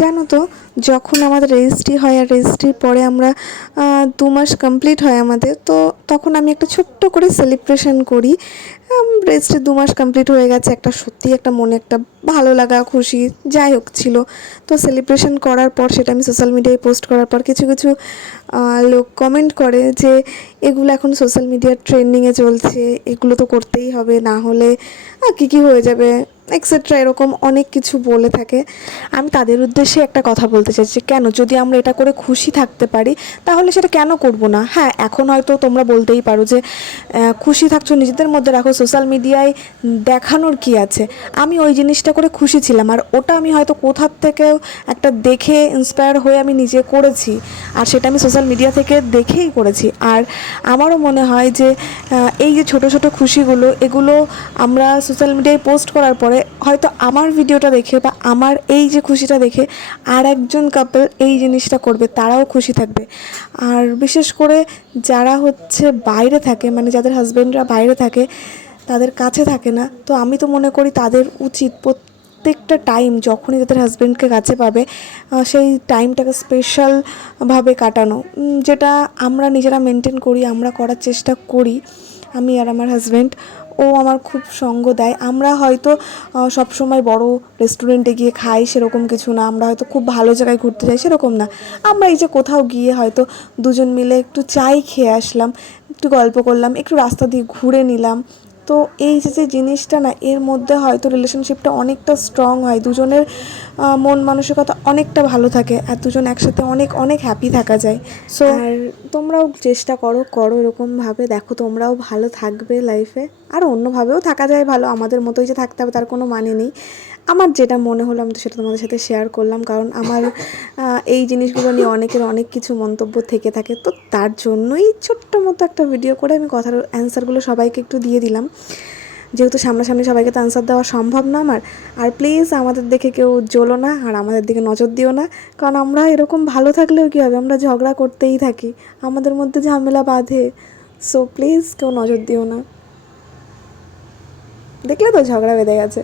জানো তো, যখন আমাদের রেজিস্ট্রি হয় আর রেজিস্ট্রির পরে আমরা 2 মাস কমপ্লিট হয় আমাদের, তো তখন আমি একটা ছোট্ট করে সেলিব্রেশন করি। রেজিস্ট্রি 2 মাস কমপ্লিট হয়ে গেছে, একটা সত্যি একটা মনে একটা ভালো লাগা খুশি যাই হোক ছিল। তো সেলিব্রেশন করার পর সেটা আমি সোশ্যাল মিডিয়ায় পোস্ট করার পর কিছু কিছু লোক কমেন্ট করে যে এগুলো এখন সোশ্যাল মিডিয়ার ট্রেন্ডিংয়ে চলছে, এগুলো তো করতেই হবে, না হলে কী হয়ে যাবে এক্সেট্রা, এরকম অনেক কিছু বলে থাকে। আমি তাদের উদ্দেশ্যে একটা কথা বলতে চাইছি, কেন যদি আমরা এটা করে খুশি থাকতে পারি তাহলে সেটা কেন করব না। হ্যাঁ, এখন হয়তো তোমরা বলতেই পারো যে খুশি থাকছো নিজেদের মধ্যে রাখো, সোশ্যাল মিডিয়ায় দেখানোর কি আছে। আমি ওই জিনিসটা করে খুশি ছিলাম, আর ওটা আমি হয়তো কোথার থেকেও একটা দেখে ইন্সপায়ার হয়ে আমি নিজে করেছি, আর সেটা আমি সোশ্যাল মিডিয়া থেকে দেখেই করেছি। আর আমারও মনে হয় যে এই যে ছোট ছোট খুশিগুলো, এগুলো আমরা সোশ্যাল মিডিয়ায় পোস্ট করার পরে হয়তো আমার ভিডিওটা দেখে বা আমার এই যে খুশিটা দেখে আর একজন কাপল এই জিনিসটা করবে, তারাও খুশি থাকবে। আর বিশেষ করে যারা হচ্ছে বাইরে থাকে, মানে যাদের হাজব্যান্ডরা বাইরে থাকে, তাদের কাছে থাকে না, তো আমি তো মনে করি তাদের উচিত প্রত্যেকটা টাইম যখনই তাদের হাজব্যান্ডকে কাছে পাবে সেই টাইমটাকে স্পেশালভাবে কাটানো, যেটা আমরা নিজেরা মেনটেন করি, আমরা করার চেষ্টা করি। আমি আর আমার হাজব্যান্ড, ও আমার খুব সঙ্গ দেয়। আমরা হয়তো সবসময় বড় রেস্টুরেন্টে গিয়ে খাই সেরকম কিছু না, আমরা হয়তো খুব ভালো জায়গায় ঘুরতে যাই সেরকম না, আমরা এই যে কোথাও গিয়ে হয়তো দুজন মিলে একটু চাই খেয়ে আসলাম, একটু গল্প করলাম, একটু রাস্তা দিয়ে ঘুরে নিলাম। তো এই যে জিনিসটা না, এর মধ্যে হয়তো রিলেশনশিপটা অনেকটা স্ট্রং হয়, দুজনের মন মানসিকতা অনেকটা ভালো থাকে, আর দুজন একসাথে অনেক অনেক হ্যাপি থাকা যায়। সো আর তোমরাও চেষ্টা করো এরকমভাবে, দেখো তোমরাও ভালো থাকবে লাইফে। আর অন্যভাবেও থাকা যায় ভালো, আমাদের মতোই যে থাকতে হবে তার কোনো মানে নেই। আমার যেটা মনে হলো আমি তো সেটা তোমাদের সাথে শেয়ার করলাম, কারণ আমার এই জিনিসগুলো নিয়ে অনেকের অনেক কিছু মন্তব্য থেকে থাকে, তো তার জন্যই ছোট্ট মতো একটা ভিডিও করে আমি কথার অ্যান্সারগুলো সবাইকে একটু দিয়ে দিলাম, যেহেতু সামনাসামনি সবাইকে তো অ্যান্সার দেওয়া সম্ভব না আমার। আর প্লিজ আমাদের দেখে কেউ জ্বলো না, আর আমাদের দিকে নজর দিও না, কারণ আমরা এরকম ভালো থাকলেও কী হবে, আমরা ঝগড়া করতেই থাকি, আমাদের মধ্যে ঝামেলা বাঁধে। সো প্লিজ কেউ নজর দিও না। দেখলে তো ঝগড়া বেঁধে গেছে।